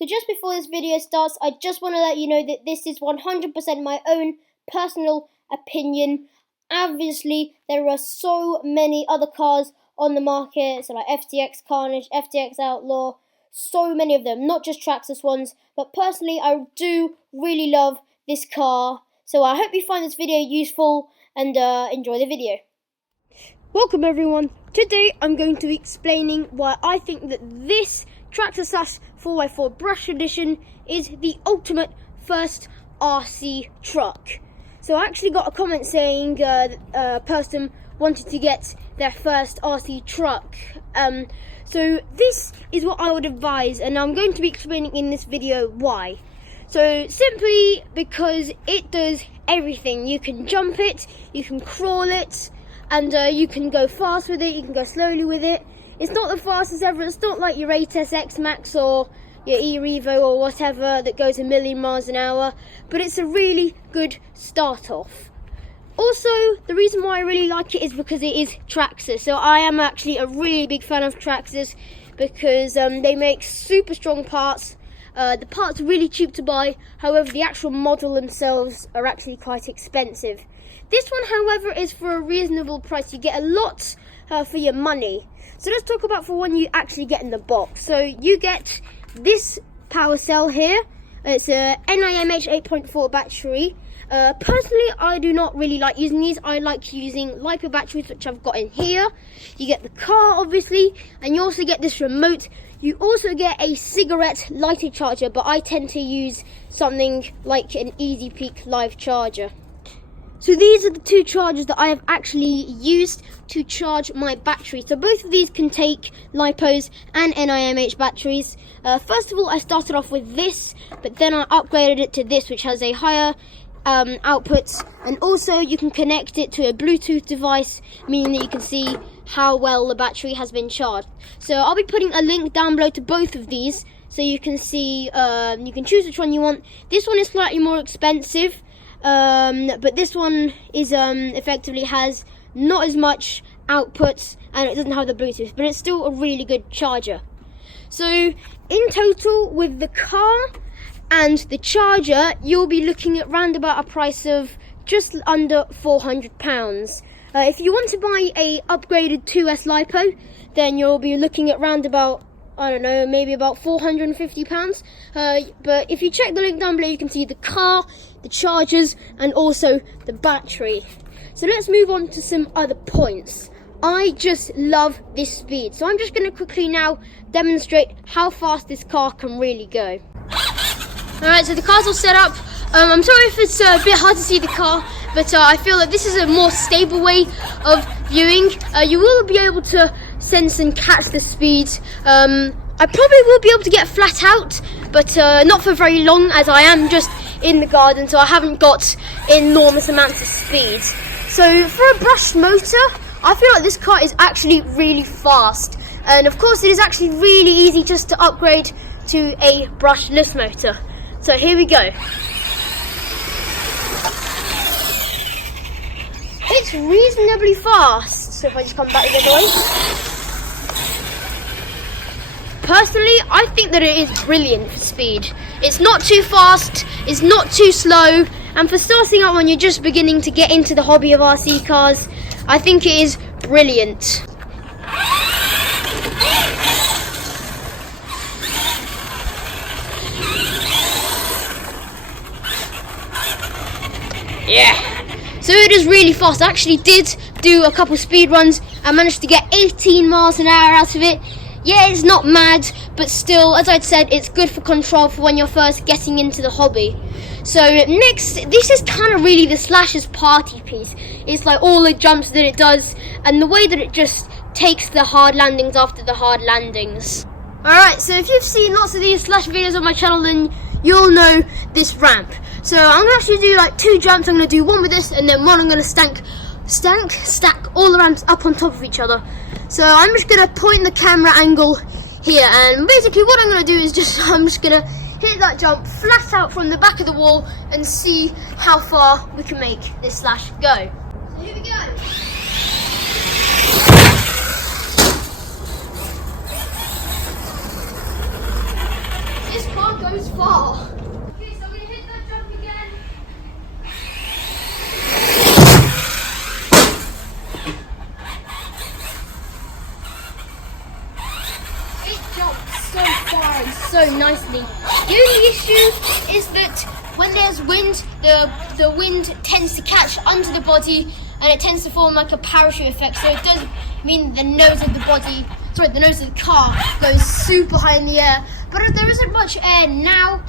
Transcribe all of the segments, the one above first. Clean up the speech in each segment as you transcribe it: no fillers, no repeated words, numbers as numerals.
So just before this video starts, I just want to let you know that this is 100% my own personal opinion. Obviously, there are so many other cars on the market, so like FTX Carnage, FTX Outlaw, so many of them, not just Traxxas ones, but personally I do really love this car. So I hope you find this video useful and enjoy the video. Welcome everyone. Today I'm going to be explaining why I think that this Traxxas 4x4 Brush Edition is the ultimate first RC truck. So I actually got a comment saying a person wanted to get their first RC truck. So this is what I would advise, and I'm going to be explaining in this video why. So simply because it does everything. You can jump it, you can crawl it, and you can go fast with it, you can go slowly with it. It's not the fastest ever, it's not like your 8S Max or your e-Revo or whatever that goes a million miles an hour, but it's a really good start off. Also, the reason why I really like it is because it is Traxxas. So I am actually a really big fan of Traxxas because they make super strong parts. The parts are really cheap to buy, however the actual model themselves are actually quite expensive. This one, however, is for a reasonable price. You get a lot for your money. So let's talk about for one you actually get in the box. So you get this power cell here. It's a NIMH 8.4 battery. Personally, I do not really like using these. I like using LiPo batteries, which I've got in here. You get the car, obviously, and you also get this remote. You also get a cigarette lighter charger, but I tend to use something like an Easy Peak Live charger. So these are the two chargers that I have actually used to charge my battery. So both of these can take LiPos and NIMH batteries. First of all, I started off with this, but then I upgraded it to this, which has a higher outputs, and also you can connect it to a Bluetooth device, meaning that you can see how well the battery has been charged. So I'll be putting a link down below to both of these, so you can see, you can choose which one you want. This one is slightly more expensive, but this one is effectively has not as much outputs, and it doesn't have the Bluetooth, but it's still a really good charger. So in total, with the car and the charger, you'll be looking at round about a price of just under £400. If you want to buy a upgraded 2S LiPo, then you'll be looking at round about, I don't know, maybe about £450. But if you check the link down below, you can see the car, the chargers, and also the battery. So let's move on to some other points. I just love this speed. So I'm just going to quickly now demonstrate how fast this car can really go. Alright, so the car's all set up. I'm sorry if it's a bit hard to see the car, but I feel that this is a more stable way of viewing. You will be able to sense and catch the speed. I probably will be able to get flat out, but not for very long, as I am just in the garden, so I haven't got enormous amounts of speed. So for a brushed motor, I feel like this car is actually really fast. And of course it is actually really easy just to upgrade to a brushless motor. So here we go. It's reasonably fast. So if I just come back the other way. Personally, I think that it is brilliant for speed. It's not too fast, it's not too slow, and for starting out when you're just beginning to get into the hobby of RC cars, I think it is brilliant. Yeah, so it is really fast. I actually did do a couple speed runs. I managed to get 18 miles an hour out of it. Yeah, it's not mad, but still, as I'd said, it's good for control for when you're first getting into the hobby. So next, this is kind of really the Slash's party piece. It's like all the jumps that it does, and the way that it just takes the hard landings after the hard landings. Alright, so if you've seen lots of these Slash videos on my channel, then you'll know this ramp. So I'm going to actually do like two jumps. I'm going to do one with this, and then one I'm going to stack all the ramps up on top of each other. So I'm just going to point the camera angle here, and basically what I'm going to do is I'm just going to hit that jump flat out from the back of the wall and see how far we can make this Slash go. So here we go. This car goes far. Okay, so I'm gonna hit that jump again. It jumps so far and so nicely. The only issue is that when there's wind, the wind tends to catch under the body and it tends to form like a parachute effect. So it does mean the nose of the car goes super high in the air. But there isn't much air now.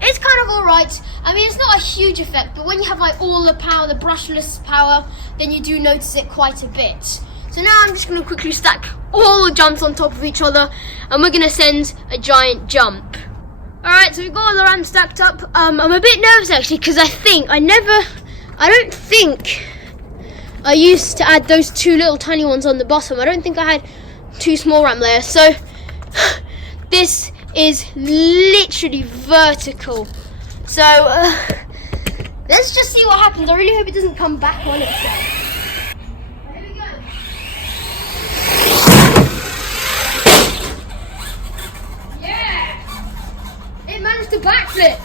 It's kind of alright. I mean, it's not a huge effect, but when you have like all the power, the brushless power, then you do notice it quite a bit. So now I'm just going to quickly stack all the jumps on top of each other, and we're going to send a giant jump. Alright, so we've got all the ramps stacked up. I'm a bit nervous actually, because I don't think I used to add those two little tiny ones on the bottom. I don't think I had two small ramp layers. So this is literally vertical. So let's just see what happens. I really hope it doesn't come back on itself. Here we go. Yeah! It managed to backflip.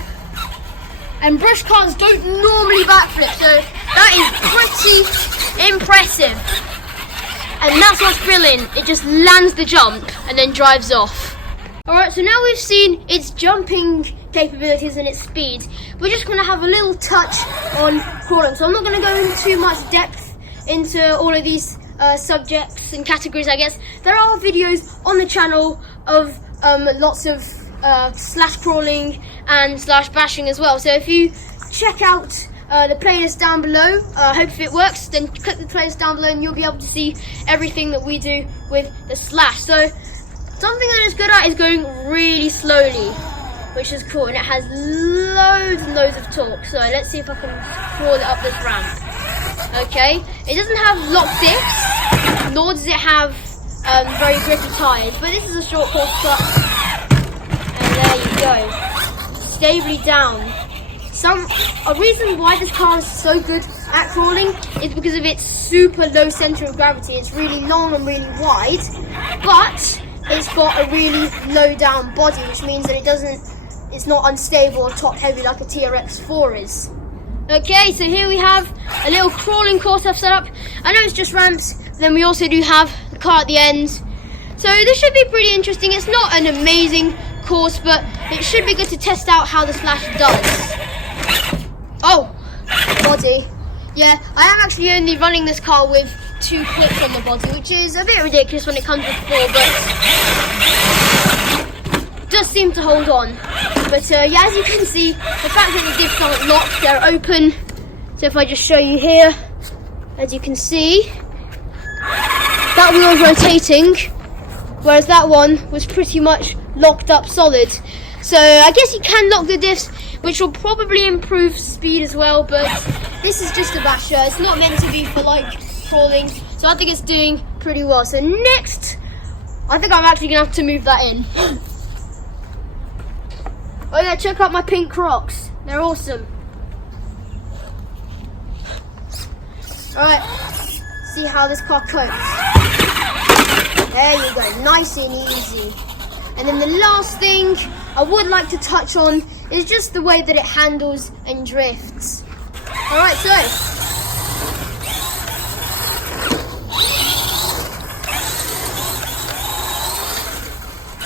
And brush cars don't normally backflip, so that is pretty impressive. And that's what's brilliant. It just lands the jump and then drives off. Alright, so now we've seen its jumping capabilities and its speed. We're just going to have a little touch on crawling. So I'm not going to go into too much depth into all of these subjects and categories, I guess. There are videos on the channel of lots of slash crawling and slash bashing as well. So if you check out the playlist down below, hopefully it works, then click the playlist down below and you'll be able to see everything that we do with the slash. So something that it's good at is going really slowly, which is cool, and it has loads and loads of torque. So let's see if I can crawl it up this ramp. Okay, it doesn't have locked diffs, nor does it have very grippy tires, but this is a short course cut. There you go, stably down. A reason why this car is so good at crawling is because of its super low center of gravity. It's really long and really wide, but it's got a really low down body, which means that it's not unstable or top heavy like a TRX4 is. Okay, so here we have a little crawling course I've set up. I know it's just ramps, then we also do have the car at the end. So this should be pretty interesting. It's not an amazing course, but it should be good to test out how the slash does. Oh, body. Yeah, I am actually only running this car with 2 clips on the body, which is a bit ridiculous when it comes with 4, but does seem to hold on. But yeah, as you can see, the fact that the diffs aren't locked, they're open. So if I just show you here, as you can see, that wheel's rotating, whereas that one was pretty much locked up solid. So I guess you can lock the diffs, which will probably improve speed as well, but this is just a basher. It's not meant to be for like crawling, so I think it's doing pretty well. So next, I think I'm actually gonna have to move that in. Oh yeah, check out my pink Crocs. They're awesome. Alright, see how this car copes. There you go, nice and easy. And then the last thing I would like to touch on is just the way that it handles and drifts. Alright, so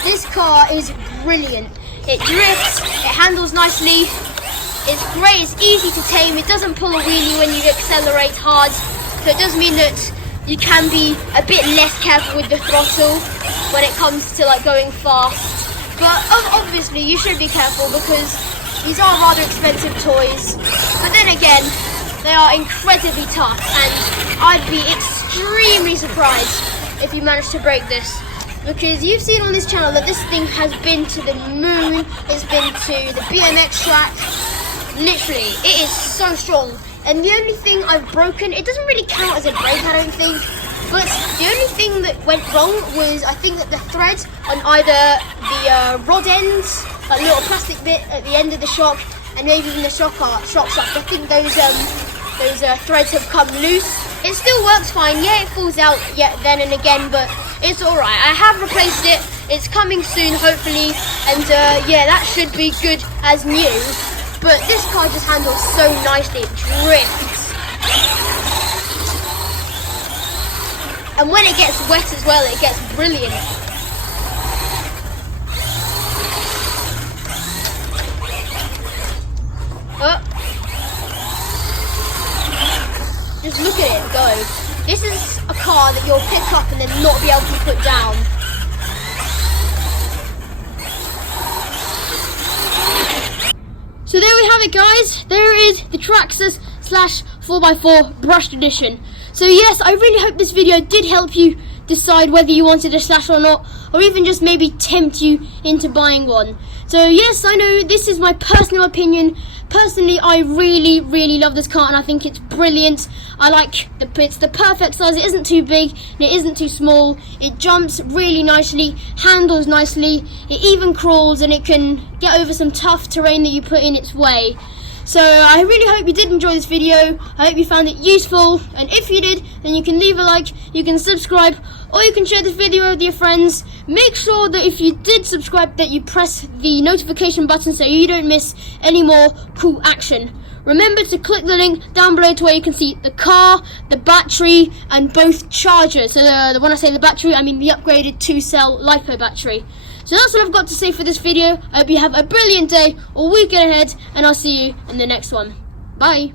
this car is brilliant. It drifts, it handles nicely, it's great, it's easy to tame, it doesn't pull a wheelie when you accelerate hard, so it does mean that you can be a bit less careful with the throttle when it comes to like going fast. But obviously you should be careful because these are rather expensive toys, but then again, they are incredibly tough, and I'd be extremely surprised if you managed to break this. Because you've seen on this channel that this thing has been to the moon, it's been to the BMX track, literally, it is so strong. And the only thing I've broken, it doesn't really count as a break, I don't think, but the only thing that went wrong was, I think that the thread on either the rod ends, like little plastic bit at the end of the shock, and maybe even the shock shock, I think those threads have come loose. It still works fine, yeah, it falls out yet then and again, but it's alright. I have replaced it. It's coming soon, hopefully, and yeah, that should be good as new. But this car just handles so nicely, it drifts. And when it gets wet as well, it gets brilliant. Oh. Just look at it go. This is a car that you'll pick up and then not be able to put down. So there we have it, guys. There is the Traxxas / 4x4 brushed edition. So yes, I really hope this video did help you decide whether you wanted a slash or not, or even just maybe tempt you into buying one. So yes, I know this is my personal opinion. Personally, I really love this car and I think it's brilliant. I like it's the perfect size. It isn't too big and it isn't too small. It jumps really nicely, handles nicely, it even crawls, and it can get over some tough terrain that you put in its way. So I really hope you did enjoy this video. I hope you found it useful, and if you did, then you can leave a like, you can subscribe, or you can share this video with your friends. Make sure that if you did subscribe that you press the notification button so you don't miss any more cool action. Remember to click the link down below to where you can see the car, the battery, and both chargers. So when I say the battery, I mean the upgraded 2-cell LiPo battery. So that's all I've got to say for this video. I hope you have a brilliant day or weekend ahead, and I'll see you in the next one. Bye.